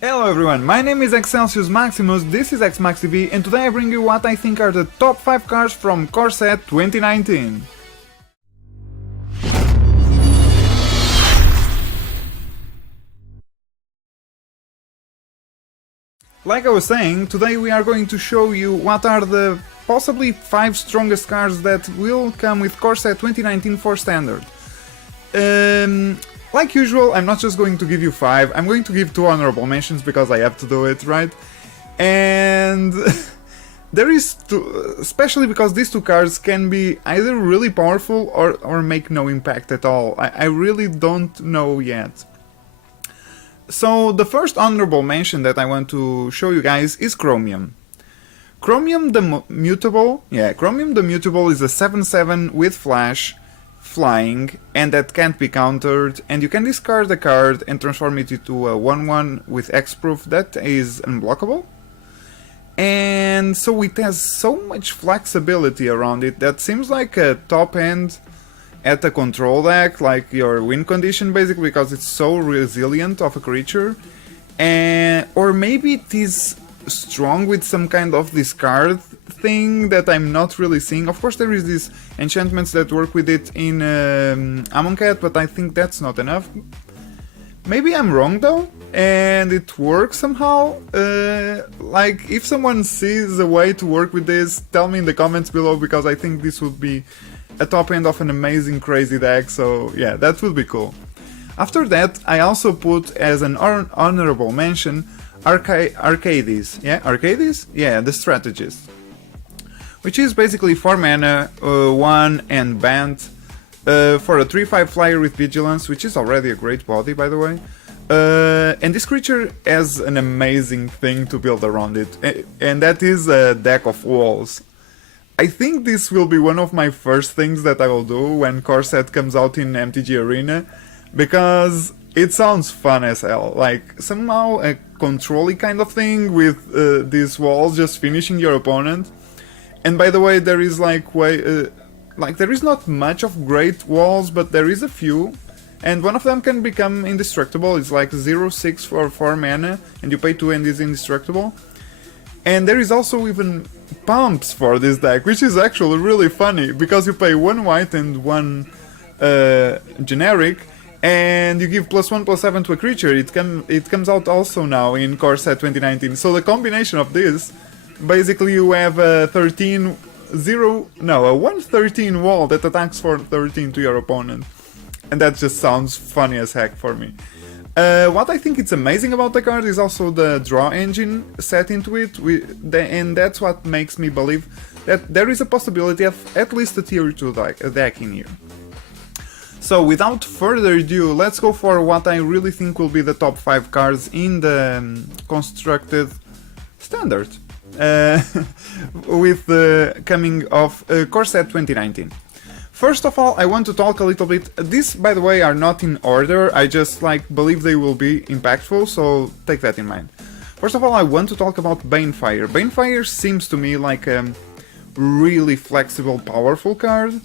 Hello everyone, my name is Exelsius Maximus, this is ExMaximusTV, and today I bring you what I think are the top 5 cars from Core Set 2019. Like I was saying, today we are going to show you what are the possibly 5 strongest cars that will come with Core Set 2019 for Standard. Like usual, I'm not just going to give you 5, I'm going to give 2 honorable mentions because I have to do it, right? And there is two, especially because these 2 cards can be either really powerful or make no impact at all. I really don't know yet. So the first honorable mention that I want to show you guys is Chromium. Chromium the Mutable, Chromium the Mutable is a 7/7 with flash, flying, and that can't be countered, and you can discard a card and transform it into a 1/1 with X-Proof that is unblockable. And so it has so much flexibility around it that seems like a top end at a control deck, like your win condition basically, because it's so resilient of a creature. Or maybe it is strong with some kind of discard thing that I'm not really seeing. Of course there is these enchantments that work with it in Amonkhet, but I think that's not enough. Maybe I'm wrong though, and it works somehow. Like, if someone sees a way to work with this, tell me in the comments below, because I think this would be a top end of an amazing crazy deck, so yeah, that would be cool. After that, I also put as an honorable mention Arcades. Yeah, Arcades? Yeah, the Strategist. Which is basically 4 mana, 1 and banned, for a 3/5 flyer with Vigilance, which is already a great body, by the way. And this creature has an amazing thing to build around it, and that is a deck of walls. I think this will be one of my first things that I will do when Core Set comes out in MTG Arena, because it sounds fun as hell. Like, somehow a control-y kind of thing with these walls just finishing your opponent. And by the way, there is like there is not much of great walls, but there is a few. And one of them can become indestructible. It's like 0/6 for 4 mana, and you pay 2 and it's indestructible. And there is also even pumps for this deck, which is actually really funny, because you pay 1 white and 1 generic, and you give +1/+7 to a creature. It comes out also now in Core Set 2019. So the combination of this, basically you have a 1/13 wall that attacks for 13 to your opponent. And that just sounds funny as heck for me. What I think it's amazing about the card is also the draw engine set into it, and that's what makes me believe that there is a possibility of at least a tier 2 deck in here. So without further ado, let's go for what I really think will be the top 5 cards in the constructed Standard, with the coming of Core Set 2019. First of all, I want to talk a little bit. These, by the way, are not in order. I just believe they will be impactful, so take that in mind. First of all, I want to talk about Banefire. Banefire seems to me like a really flexible, powerful card.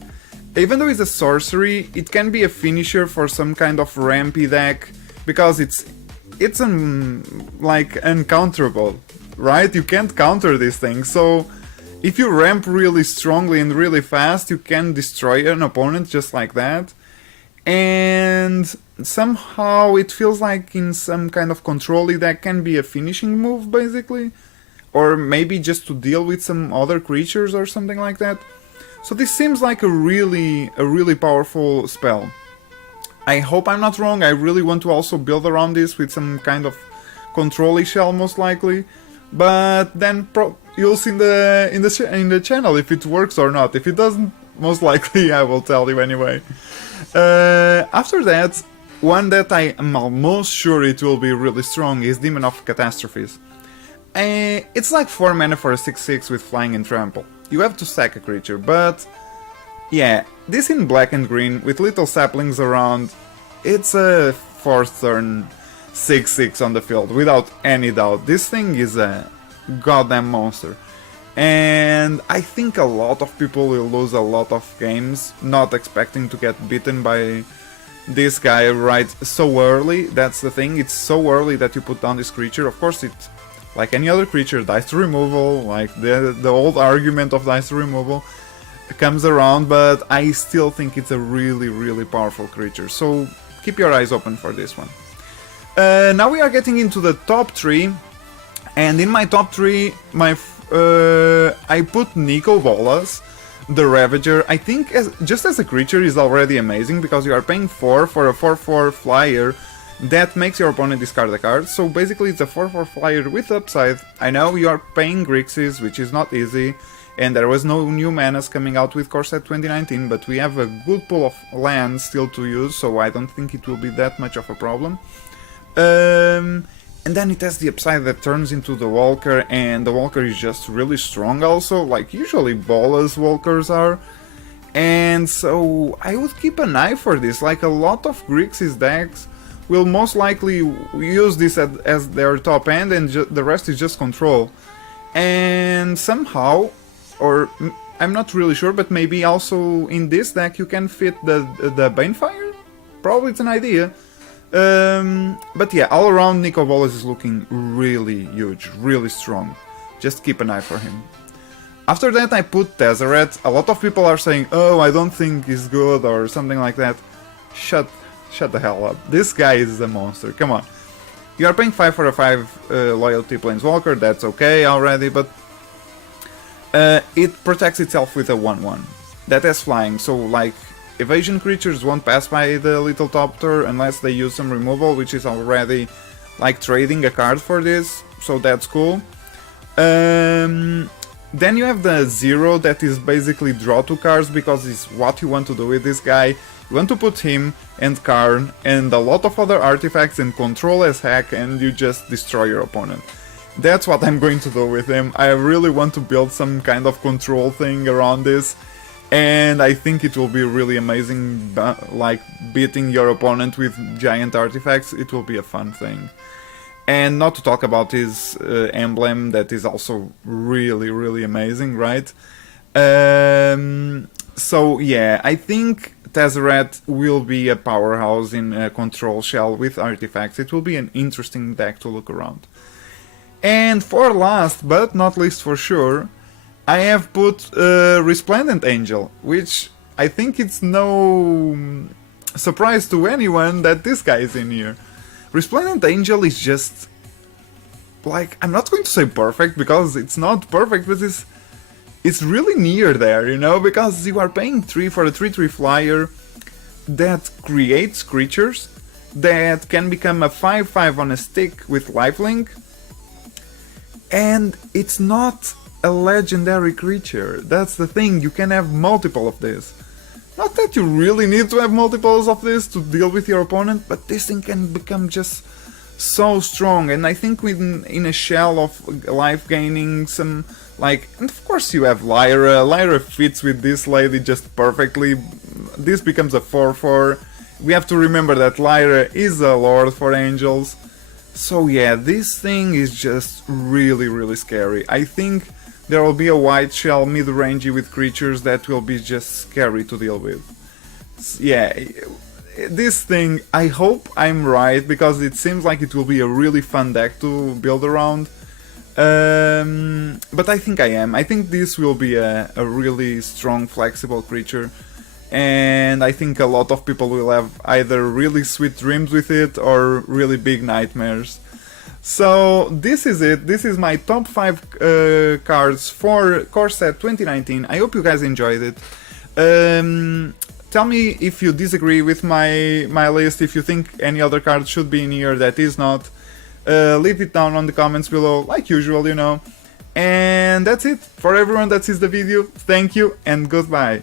Even though it's a sorcery, it can be a finisher for some kind of rampy deck, because it's uncounterable, right? You can't counter this thing, so if you ramp really strongly and really fast, you can destroy an opponent just like that. And somehow it feels like in some kind of control-y deck can be a finishing move, basically. Or maybe just to deal with some other creatures or something like that. So this seems like a really powerful spell. I hope I'm not wrong. I really want to also build around this with some kind of control-y shell, most likely. But then you'll see in the channel if it works or not. If it doesn't, most likely I will tell you anyway. After that, one that I am almost sure it will be really strong is Demon of Catastrophes. It's like 4 mana for a 6/6 with flying and trample. You have to sack a creature, but yeah, this in black and green with little saplings around, it's a 4th turn 6/6 on the field, without any doubt. This thing is a goddamn monster. And I think a lot of people will lose a lot of games not expecting to get beaten by this guy right so early. That's the thing, it's so early that you put down this creature. Of course, it, like any other creature, dies to removal, like the old argument of dice to removal comes around, but I still think it's a really powerful creature, so keep your eyes open for this one. Now we are getting into the top 3, and in my top 3, I put Nico Bolas, the Ravager. I think just as a creature is already amazing, because you are paying 4 for a 4/4 flyer that makes your opponent discard a card, so basically it's a 4/4 flyer with upside. I know you are paying Grixis, which is not easy, and there was no new manas coming out with Core Set 2019, but we have a good pool of lands still to use, so I don't think it will be that much of a problem. And then it has the upside that turns into the Walker, and the Walker is just really strong also, like usually Bolas Walkers are. And so I would keep an eye for this, like a lot of Grixis decks will most likely use this as their top end, and the rest is just control. And somehow, or I'm not really sure, but maybe also in this deck you can fit the Banefire? Probably it's an idea. But yeah, all around Nico Bolas is looking really huge, really strong. Just keep an eye for him. After that I put Tezzeret. A lot of people are saying, oh, I don't think he's good or something like that. Shut the hell up. This guy is a monster, come on. You are paying 5 for a 5 loyalty Planeswalker, that's okay already, but it protects itself with a 1/1. That has flying, so like evasion creatures won't pass by the Little Topter unless they use some removal, which is already like trading a card for this, so that's cool. Then you have the 0 that is basically draw 2 cards, because it's what you want to do with this guy. You want to put him and Karn and a lot of other artifacts and control as heck, and you just destroy your opponent. That's what I'm going to do with him. I really want to build some kind of control thing around this, and I think it will be really amazing, like beating your opponent with giant artifacts. It will be a fun thing. And not to talk about his emblem, that is also really amazing, right? So yeah, I think Tezzeret will be a powerhouse in a control shell with artifacts. It will be an interesting deck to look around. And for last, but not least for sure, I have put Resplendent Angel, which I think it's no surprise to anyone that this guy is in here. Resplendent Angel is just, like, I'm not going to say perfect, because it's not perfect, but it's really near there, you know, because you are paying 3 for a 3/3 flyer that creates creatures that can become a 5/5 on a stick with lifelink, and it's not a legendary creature. That's the thing, you can have multiple of this. Not that you really need to have multiples of this to deal with your opponent, but this thing can become just so strong, and I think in a shell of life gaining some, like, and of course you have Lyra. Lyra fits with this lady just perfectly. This becomes a 4/4. We have to remember that Lyra is a lord for angels. So yeah, this thing is just really scary. I think there will be a white shell mid-rangey with creatures that will be just scary to deal with. Yeah, this thing, I hope I'm right, because it seems like it will be a really fun deck to build around. But I think I am. I think this will be a really strong, flexible creature. And I think a lot of people will have either really sweet dreams with it or really big nightmares. So this is it. This is my top 5 cards for Core Set 2019. I hope you guys enjoyed it. Tell me if you disagree with my list, if you think any other card should be in here that is not. Leave it down on the comments below, like usual, you know. And that's it. For everyone that sees the video, thank you and goodbye.